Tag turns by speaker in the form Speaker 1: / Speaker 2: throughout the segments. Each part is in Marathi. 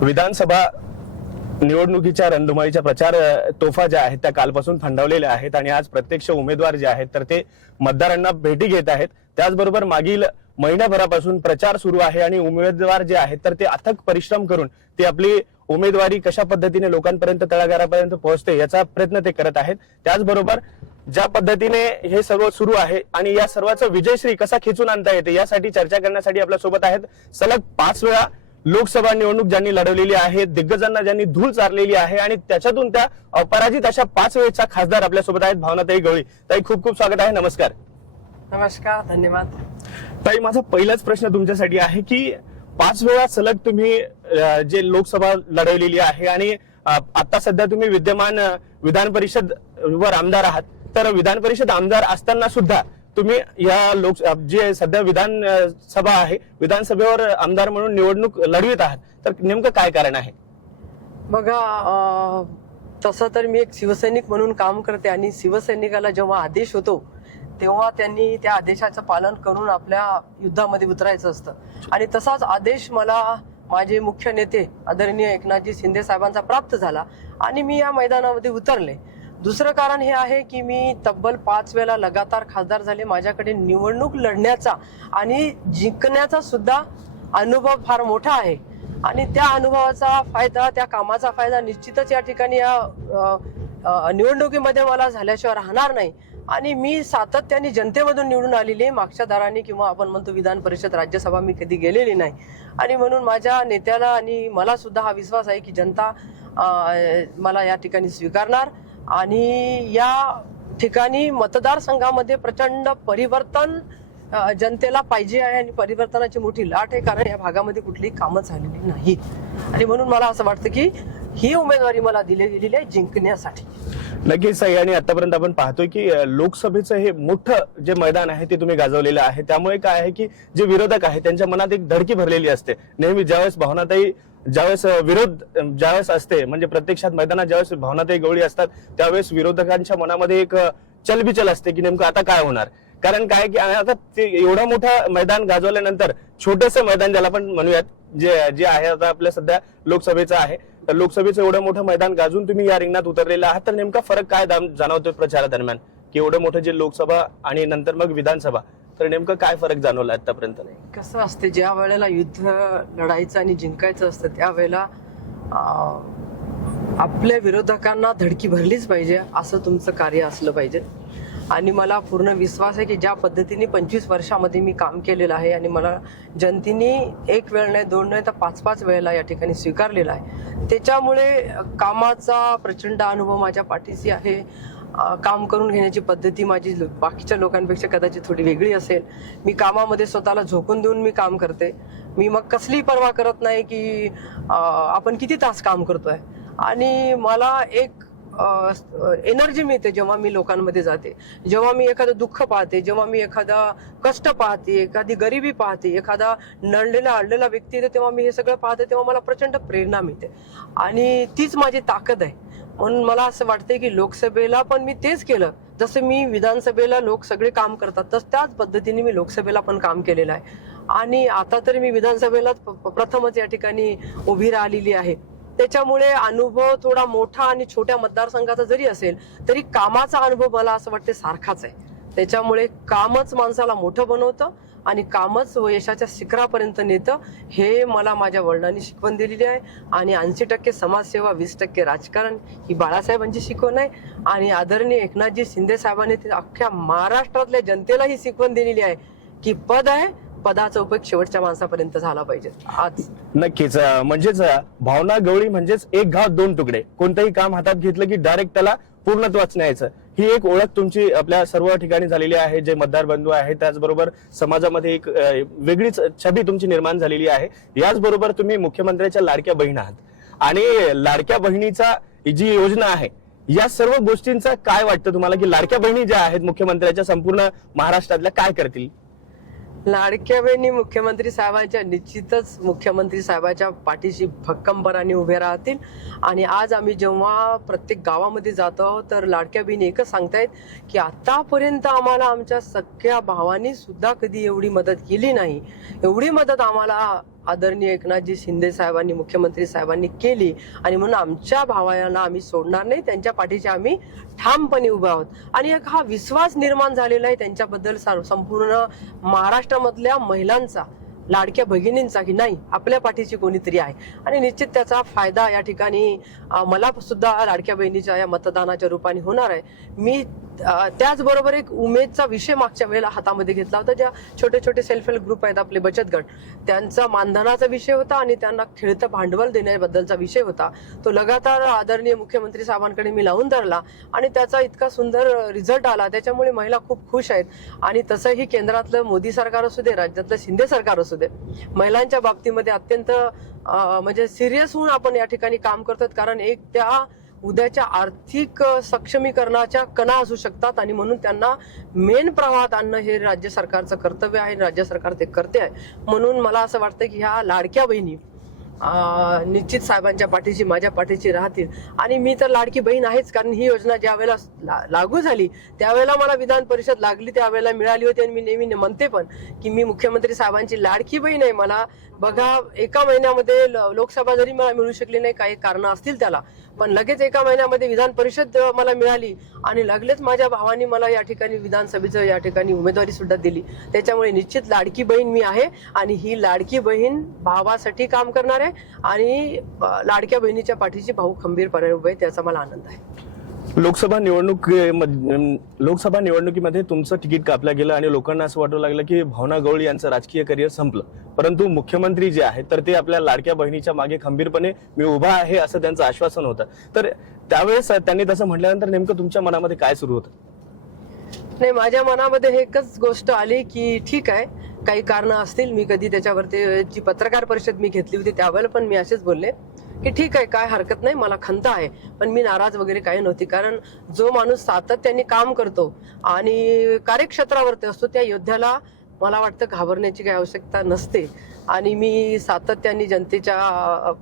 Speaker 1: विधानसभा निवडणुकीच्या रणधुमाळीच्या प्रचार तोफा ज्या आहेत त्या कालपासून थंडावलेल्या आहेत आणि आज प्रत्यक्ष उमेदवार जे आहेत तर ते मतदारांना भेटी घेत आहेत. त्याचबरोबर मागील महिन्याभरापासून प्रचार सुरू आहे आणि उमेदवार जे आहेत तर ते अथक परिश्रम करून ते आपली उमेदवारी कशा पद्धतीने लोकांपर्यंत तळागारापर्यंत पोहोचते याचा प्रयत्न ते करत आहेत. त्याचबरोबर ज्या पद्धतीने हे सर्व सुरू आहे आणि या सर्वाचं विजयश्री कसा खेचून आणता येते यासाठी चर्चा करण्यासाठी आपल्यासोबत आहेत. सलग पाच वेळा लोकसभा निवडणूक ज्यांनी लढवलेली आहे दिग्गजांना ज्यांनी धूळ चारलेली आहे आणि त्याच्यातून त्या अपराजित अशा पाच वेळेचा खासदार आपल्यासोबत आहेत भावनाताई गवळी. ताई खूप खूप स्वागत आहे नमस्कार.
Speaker 2: नमस्कार धन्यवाद.
Speaker 1: ताई माझा पहिलाच प्रश्न तुमच्यासाठी आहे की पाच वेळा सलग तुम्ही जे लोकसभा लढवलेली आहे आणि आता सध्या तुम्ही विद्यमान विधान परिषद वर आमदार आहात तर विधान परिषद आमदार असताना सुद्धा तुम्ही या लोक जे सध्या विधानसभा आहे विधानसभेवर आमदार म्हणून निवडणूक लढवित आहात तर नेमकं काय कारण आहे?
Speaker 2: बघा तसं तर मी एक शिवसैनिक म्हणून काम करते आणि शिवसैनिकाला जेव्हा आदेश होतो तेव्हा त्यांनी त्या आदेशाचं पालन करून आपल्या युद्धामध्ये उतरायचं असतं. आणि तसाच आदेश मला माझे मुख्य नेते आदरणीय एकनाथजी शिंदे साहेबांचा प्राप्त झाला आणि मी या मैदानामध्ये उतरले. दुसरं कारण हे आहे की मी तब्बल पाच वेळा लगातार खासदार झाले. माझ्याकडे निवडणूक लढण्याचा आणि जिंकण्याचा सुद्धा अनुभव फार मोठा आहे. आणि त्या अनुभवाचा फायदा त्या कामाचा फायदा निश्चितच या ठिकाणी या निवडणुकीमध्ये मला झाल्याशिवाय राहणार नाही. आणि मी सातत्याने जनतेमधून निवडून आलेली आहे. मागच्या दाराने किंवा आपण म्हणतो विधान परिषद राज्यसभा मी कधी गेलेली नाही. आणि म्हणून माझ्या नेत्याला आणि मला सुद्धा हा विश्वास आहे की जनता मला या ठिकाणी स्वीकारणार. आणि या ठिकाणी मतदारसंघामध्ये प्रचंड परिवर्तन जनतेला पाहिजे आहे आणि परिवर्तनाची मोठी लाट आहे कारण या भागामध्ये कुठलीही कामं झालेली नाहीत. आणि म्हणून मला असं वाटतं की ही उमेदवारी मला दिली गेलेली आहे जिंकण्यासाठी.
Speaker 1: नक्कीच ताई आणि आतापर्यंत आपण पाहतोय की लोकसभेचं हे मोठं जे मैदान आहे ते तुम्ही गाजवलेलं आहे. त्यामुळे काय आहे की जे विरोधक आहे त्यांच्या मनात एक धडकी भरलेली असते. नेहमी ज्यावेळेस भावनाताई ज्यावेळेस विरोध ज्यावेळेस असते म्हणजे प्रत्यक्षात मैदानात ज्यावेळेस भावनाताई गवळी असतात त्यावेळेस विरोधकांच्या मनामध्ये एक चलबिचल असते की नेमकं आता काय होणार? कारण काय की आता ते एवढं मोठं मैदान गाजवल्यानंतर छोटस मैदान ज्याला आपण म्हणूयात जे जे आहे आता आपल्या सध्या लोकसभेचं आहे तर लोकसभेचं एवढं मोठं मैदान गाजून तुम्ही या रिंगणात उतरलेलं आहात तर नेमका फरक काय दाम- जाणवतोय प्रचारादरम्यान? की एवढं मोठं जे लोकसभा आणि नंतर मग विधानसभा तर नेमकं काय फरक जाणवला आतापर्यंत
Speaker 2: कसं असते ज्या वेळेला युद्ध लढायचं आणि जिंकायचं असतं त्यावेळेला आपल्या विरोधकांना धडकी भरलीच पाहिजे असं तुमचं कार्य असलं पाहिजे. आणि मला पूर्ण विश्वास आहे की ज्या पद्धतीने पंचवीस वर्षामध्ये मी काम केलेलं आहे आणि मला जनतेने एक वेळ नाही दोन नाही तर पाच पाच वेळेला या ठिकाणी स्वीकारलेला आहे. त्याच्यामुळे कामाचा प्रचंड अनुभव माझ्या पाठीशी आहे. काम करून घेण्याची पद्धती माझी बाकीच्या लोकांपेक्षा कदाचित थोडी वेगळी असेल. मी कामामध्ये स्वतःला झोकून देऊन मी काम करते. मी मग कसली पर्वा करत नाही की आपण किती तास काम करतोय. आणि मला एक एनर्जी मिळते जेव्हा मी लोकांमध्ये जाते. जेव्हा मी एखादं दुःख पाहते जेव्हा मी एखादा कष्ट पाहते एखादी गरिबी पाहते एखादा नळलेला अडलेला व्यक्ती येते तेव्हा मी हे सगळं पाहते तेव्हा मला प्रचंड प्रेरणा मिळते. आणि तीच माझी ताकद आहे. म्हणून मला असं वाटतंय की लोकसभेला पण मी तेच केलं. जसं मी विधानसभेला लोक सगळे काम करतात तस त्याच पद्धतीने मी लोकसभेला पण काम केलेलं आहे. आणि आता तरी मी विधानसभेला प्रथमच या ठिकाणी उभी राहिलेली आहे. त्याच्यामुळे अनुभव थोडा मोठा आणि छोट्या मतदारसंघाचा जरी असेल तरी कामाचा अनुभव मला असं वाटते सारखाच आहे. त्याच्यामुळे कामच माणसाला मोठं बनवतं आणि कामच हो यशाच्या शिखरापर्यंत नेतं हे मला माझ्या वडिलांनी शिकवण दिलेली आहे. आणि ऐंशी टक्के समाजसेवा वीस टक्के राजकारण ही बाळासाहेबांची शिकवण आहे. आणि आदरणीय एकनाथजी शिंदे साहेबांनी अख्ख्या महाराष्ट्रातल्या जनतेला ही शिकवण दिलेली आहे की पद आहे पदाचा उपयोग शेवटच्या माणसापर्यंत झाला पाहिजे. आज.
Speaker 1: नक्कीच म्हणजेच भावना गवळी म्हणजेच एक घात दोन तुकडे. कोणतंही काम हातात घेतलं की डायरेक्ट त्याला पूर्णत्वाच न्यायचं ही एक ओळख तुमची आपल्या सर्व ठिकाणी झालेली आहे जे मतदार बंधू आहे त्याचबरोबर समाजामध्ये एक वेगळीच छबी तुमची निर्माण झालेली आहे. याचबरोबर तुम्ही मुख्यमंत्र्याच्या लाडक्या बहीण आहात. आणि लाडक्या बहिणीचा जी योजना आहे या सर्व गोष्टींचा काय वाटतं तुम्हाला? की लाडक्या बहिणी ज्या आहेत मुख्यमंत्र्याच्या संपूर्ण महाराष्ट्रातल्या काय करतील?
Speaker 2: लाडक्या बहिणी मुख्यमंत्री साहेबांच्या निश्चितच मुख्यमंत्री साहेबाच्या पाठीशी भक्कमपणाने उभे राहतील. आणि आज आम्ही जेव्हा प्रत्येक गावामध्ये जातो आहोत तर लाडक्या बहिणी एकच सांगतायत की आतापर्यंत आम्हाला आमच्या सख्या भावानी सुद्धा कधी एवढी मदत केली नाही. एवढी मदत आम्हाला आदरणीय एकनाथजी शिंदे साहेबांनी मुख्यमंत्री साहेबांनी केली. आणि म्हणून आमच्या भावांना आम्ही सोडणार नाही. त्यांच्या पाठीशी आम्ही ठामपणे उभे आहोत. आणि एक हा विश्वास निर्माण झालेला आहे त्यांच्याबद्दल सार- संपूर्ण महाराष्ट्रामधल्या महिलांचा लाडक्या भगिनींचा की नाही आपल्या पाठीची कोणीतरी आहे. आणि निश्चित त्याचा फायदा या ठिकाणी मला सुद्धा लाडक्या बहिणीच्या या मतदानाच्या रूपाने होणार आहे. मी त्याचबरोबर एक उमेदचा विषय मागच्या वेळेला हातामध्ये घेतला होता ज्या छोटे छोटे सेल्फ हेल्प ग्रुप आहेत आपले बचत गट. त्यांचा मानधनाचा विषय होता आणि त्यांना खेळतं भांडवल देण्याबद्दलचा विषय होता. तो लगातार आदरणीय मुख्यमंत्री साहेबांकडे मी लावून धरला आणि त्याचा इतका सुंदर रिझल्ट आला. त्याच्यामुळे महिला खूप खुश आहेत. आणि तसंही केंद्रातलं मोदी सरकार असू दे राज्यातलं शिंदे सरकार असू दे महिलांच्या बाबतीमध्ये अत्यंत म्हणजे सिरियस होऊन आपण या ठिकाणी काम करतो कारण एक त्या उद्याच्या आर्थिक सक्षमीकरणाच्या कणा असू शकतात आणि म्हणून त्यांना मेन प्रवाहात आणणं हे राज्य सरकारचं कर्तव्य आहे राज्य सरकार ते करते आहे. म्हणून मला असं वाटतं की ह्या लाडक्या बहिणी निश्चित साहेबांच्या पाठीशी माझ्या पाठीशी राहतील. आणि मी तर लाडकी बहीण आहेच कारण ही योजना ज्या वेळेला लागू झाली त्यावेळेला मला विधान परिषद लागली त्यावेळेला मिळाली होती आणि मी नेहमी म्हणते पण की मी मुख्यमंत्री साहेबांची लाडकी बहीण आहे. मला बघा एका महिन्यामध्ये ल- लोकसभा जरी मला मिळू शकली नाही काही कारण असतील त्याला पण लगेच एका महिन्यामध्ये विधान परिषद मला मिळाली आणि लगेच माझ्या भावानी मला या ठिकाणी विधानसभेचं या ठिकाणी उमेदवारी सुद्धा दिली. त्याच्यामुळे निश्चित लाडकी बहीण मी आहे आणि ही लाडकी बहीण भावासाठी काम करणार आहे आणि लाडक्या बहिणीच्या पाठीची भाऊ खंबीरपणे उभे त्याचा मला आनंद आहे.
Speaker 1: लोकसभा निवडणूक लोकसभा निवडणुकीमध्ये तुमचं तिकीट कापलं गेलं आणि लोकांना असं वाटू लागलं की भावना गवळ यांचं राजकीय करिअर संपलं. परंतु मुख्यमंत्री जे आहेत तर ते आपल्या लाडक्या बहिणीच्या मागे खंबीरपणे मी उभा आहे असं त्यांचं आश्वासन होतं. तर त्यावेळेस त्यांनी तसं म्हटल्यानंतर नेमकं तुमच्या मनामध्ये काय सुरू होतं?
Speaker 2: नाही माझ्या मनामध्ये हे एकच गोष्ट आली की ठीक आहे काही कारण असतील. मी कधी त्याच्यावरती जी पत्रकार परिषद मी घेतली होती त्यावेळेला पण मी असेच बोलले. की ठीक आहे काय हरकत नाही मला खंत आहे. पण मी नाराज वगैरे काही नव्हती. कारण जो माणूस सातत्याने काम करतो आणि कार्यक्षेत्रावरती असतो त्या योद्ध्याला मला वाटतं घाबरण्याची काही आवश्यकता नसते. आणि मी सातत्याने जनतेच्या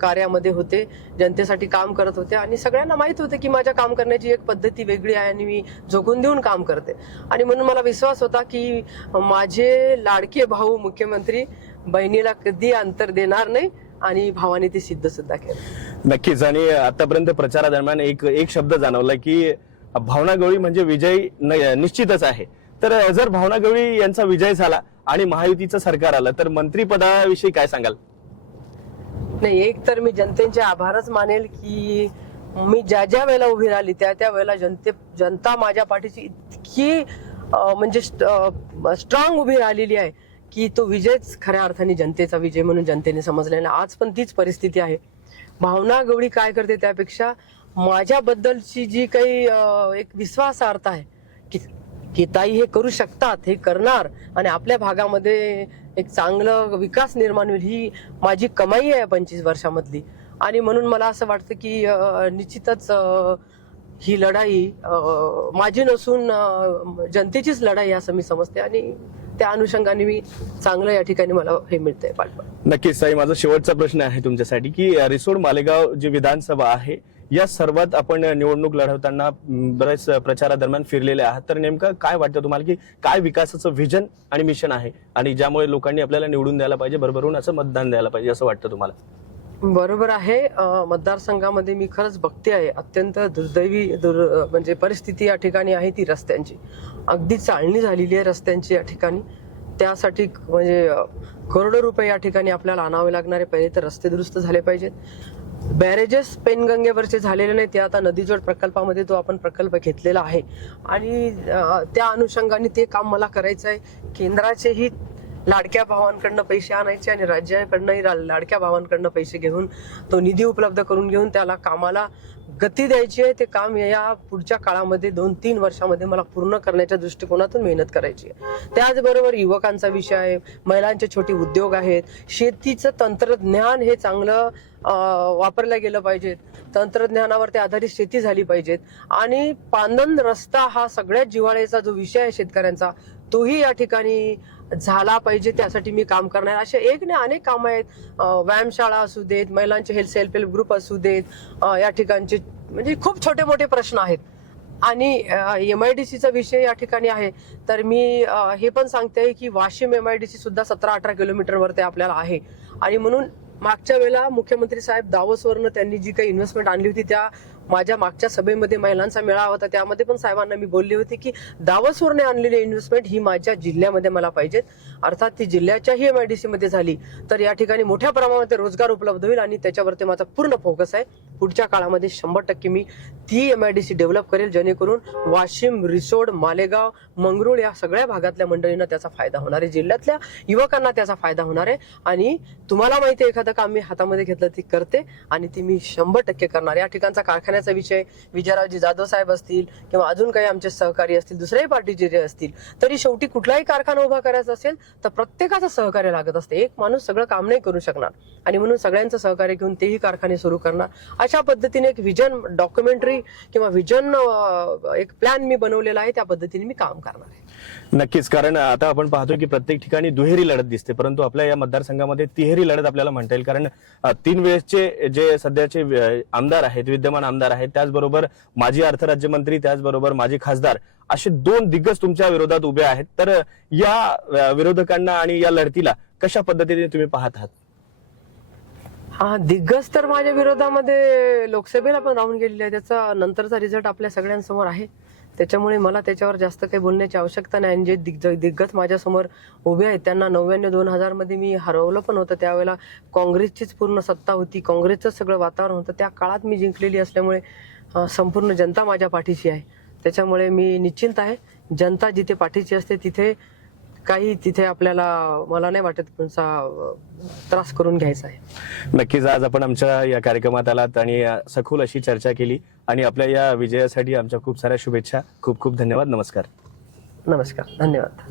Speaker 2: कार्यामध्ये होते जनतेसाठी काम करत होते आणि सगळ्यांना माहीत होते की माझ्या काम करण्याची एक पद्धती वेगळी आहे आणि मी झोकून देऊन काम करते. आणि म्हणून मला विश्वास होता की माझे लाडके भाऊ मुख्यमंत्री बहिणीला कधी अंतर देणार नाही. आणि भावाने ते सिद्ध सुद्धा केलं.
Speaker 1: नक्कीच. आणि आतापर्यंत प्रचारादरम्यान एक एक शब्द जाणवला की भावना गवळी म्हणजे विजय न- निश्चितच आहे. तर जर भावना गवळी यांचा विजय झाला आणि महायुतीचं सरकार आलं तर मंत्रिपदाविषयी काय सांगाल?
Speaker 2: नाही एक तर मी जनतेचे आभारच मानेल की मी ज्या ज्या वेळेला उभी राहिली त्या त्या वेळेला जनते जनता माझ्या पाठीची इतकी म्हणजे स्ट्रॉंग उभी राहिलेली आहे. की तो विजयच खऱ्या अर्थाने जनतेचा विजय म्हणून जनतेने समजलेला आज पण तीच परिस्थिती आहे. भावना गवळी काय करते त्यापेक्षा माझ्याबद्दलची जी काही एक विश्वासार्थ आहे की की ताई हे करू शकतात हे करणार आणि आपल्या भागामध्ये एक चांगलं विकास निर्माण होईल ही माझी कमाई आहे पंचवीस वर्षामधली. आणि म्हणून मला असं वाटतं की निश्चितच ही लढाई माझी नसून जनतेचीच लढाई असं मी समजते. आणि त्या अनुषंगाने मी चांगलं या ठिकाणी मला हे मिळतंय पाठबळ.
Speaker 1: नक्कीच साई माझा शेवटचा प्रश्न आहे तुमच्यासाठी की रिसोड मालेगाव जी विधानसभा आहे या सर्वात आपण निवडणूक लढवताना बऱ्याच बरेच प्रचारादरम्यान फिरलेले आहात. तर नेमकं काय वाटतं तुम्हाला की काय विकासाचं व्हिजन आणि मिशन आहे? आणि ज्यामुळे लोकांनी आपल्याला निवडून द्यायला पाहिजे भरभरून असं मतदान द्यायला पाहिजे असं वाटतं तुम्हाला?
Speaker 2: बरोबर आहे. मतदारसंघामध्ये मी खरंच बघते आहे. अत्यंत दुर्दैवी दुर् म्हणजे परिस्थिती या ठिकाणी आहे ती रस्त्यांची. अगदी चालणी झालेली आहे रस्त्यांची या ठिकाणी. त्यासाठी म्हणजे करोडो रुपये या ठिकाणी आपल्याला आणावे लागणारे पहिले तर रस्ते दुरुस्त झाले पाहिजेत. बॅरेजेस पेनगंगेवरचे झालेले नाही ते आता नदीजोड प्रकल्पामध्ये तो आपण प्रकल्प घेतलेला आहे. आणि त्या अनुषंगाने ते काम मला करायचं आहे केंद्राचेही लाडक्या भावांकडनं पैसे आणायचे आणि राज्याकडनंही रा- लाडक्या भावांकडनं पैसे घेऊन तो निधी उपलब्ध करून घेऊन त्याला कामाला गती द्यायची आहे. ते काम या पुढच्या काळामध्ये दोन तीन वर्षामध्ये मला पूर्ण करण्याच्या दृष्टिकोनातून मेहनत करायची आहे. त्याचबरोबर युवकांचा विषय आहे महिलांचे छोटे उद्योग आहेत. शेतीचं तंत्रज्ञान हे चांगलं वापरल्या वापरलं गेलं पाहिजे तंत्रज्ञानावरती आधारित शेती झाली पाहिजेत. आणि पांदन रस्ता हा सगळ्यात जिव्हाळ्याचा जो विषय आहे शेतकऱ्यांचा तोही या ठिकाणी झाला पाहिजे त्यासाठी मी काम करणार असे एक ना अनेक कामं आहेत. व्यायामशाळा असू देत महिलांचे हेल्थ सेल्फ हेल्प ग्रुप असू देत या ठिकाणचे म्हणजे खूप छोटे मोठे प्रश्न आहेत. आणि एम आय डी सीचा विषय या ठिकाणी आहे. तर मी हे पण सांगते की Washim M I D C सुद्धा सतरा अठरा किलोमीटरवरती आपल्याला आहे. आणि म्हणून मागच्या वेळेला मुख्यमंत्री साहेब दावसवरनं त्यांनी जी काही इन्व्हेस्टमेंट आणली होती त्या माझ्या मागच्या सभेमध्ये महिलांचा मेळावा होता त्यामध्ये पण साहेबांना मी बोलली होती की दावसवरने आणलेली इन्व्हेस्टमेंट ही माझ्या जिल्ह्यामध्ये मला पाहिजेत. अर्थात ती जिल्ह्याच्याही एम आय डी मध्ये झाली तर या ठिकाणी मोठ्या प्रमाणामध्ये रोजगार उपलब्ध होईल आणि त्याच्यावरती माझा पूर्ण फोकस आहे. पुढच्या काळामध्ये शंभर टक्के मी ती M I D C develop करेल जेणेकरून वाशिम रिसोड मालेगाव मंगरुळ या सगळ्या भागातल्या मंडळींना त्याचा फायदा होणार आहे. जिल्ह्यातल्या युवकांना त्याचा फायदा होणार आहे. आणि तुम्हाला माहिती आहे एखादं काम मी हातामध्ये घेतलं ती करते आणि ती मी शंभर टक्के करणार. या ठिकाणचा कारखान्याचा विषय विजयरावजी जाधव साहेब असतील किंवा अजून काही आमचे सहकारी असतील दुसऱ्याही पार्टीचे जे असतील तरी शेवटी कुठलाही कारखाना उभा करायचा असेल तर प्रत्येकाचं सहकार्य लागत असते. एक माणूस सगळं काम नाही करू शकणार. आणि म्हणून सगळ्यांचं सहकार्य घेऊन तेही कारखाने सुरू करणार. अशा पद्धतीने एक विजन डॉक्युमेंटरी किंवा विजन एक प्लॅन मी बनवलेला आहे. त्या पद्धतीने मी काम करणार आहे.
Speaker 1: नक्कीच कारण आता आपण पाहतो की प्रत्येक ठिकाणी दुहेरी लढत दिसते परंतु आपल्या या मतदारसंघामध्ये तिहेरी लढत आपल्याला म्हणता येईल कारण तीन वेळेसचे जे सध्याचे आमदार आहेत विद्यमान आमदार आहेत त्याचबरोबर माजी अर्थराज्यमंत्री त्याचबरोबर माजी खासदार असे दोन दिग्गज तुमच्या विरोधात उभे आहेत. तर या विरोधकांना आणि या लढतीला कशा पद्धतीने तुम्ही पाहत आहात?
Speaker 2: हा दिग्गज तर माझ्या विरोधामध्ये लोकसभेला पण राहून गेलेले आहे त्याचा नंतरचा रिझल्ट आपल्या सगळ्यांसमोर आहे. त्याच्यामुळे मला त्याच्यावर जास्त काही बोलण्याची आवश्यकता नाही. आणि जे दिग्ज दिग्गज माझ्यासमोर उभे आहेत त्यांना नव्याण्णव दोन हजारमध्ये मी हरवलं पण होतं. त्यावेळेला काँग्रेसचीच पूर्ण सत्ता होती. काँग्रेसचं सगळं वातावरण होतं. त्या काळात मी जिंकलेली असल्यामुळे संपूर्ण जनता माझ्या पाठीशी आहे. त्याच्यामुळे मी निश्चिंत आहे. जनता जिथे पाठीशी असते तिथे काही तिथे आपल्याला मला नाही वाटत अं, त्रास करून घ्यायचा आहे.
Speaker 1: नक्कीच आज आपण आमच्या या कार्यक्रमात आलात आणि सखोल अशी चर्चा केली आणि आपल्या या विजयासाठी आमच्या खूप साऱ्या शुभेच्छा. खूप खूप धन्यवाद. नमस्कार.
Speaker 2: नमस्कार. धन्यवाद.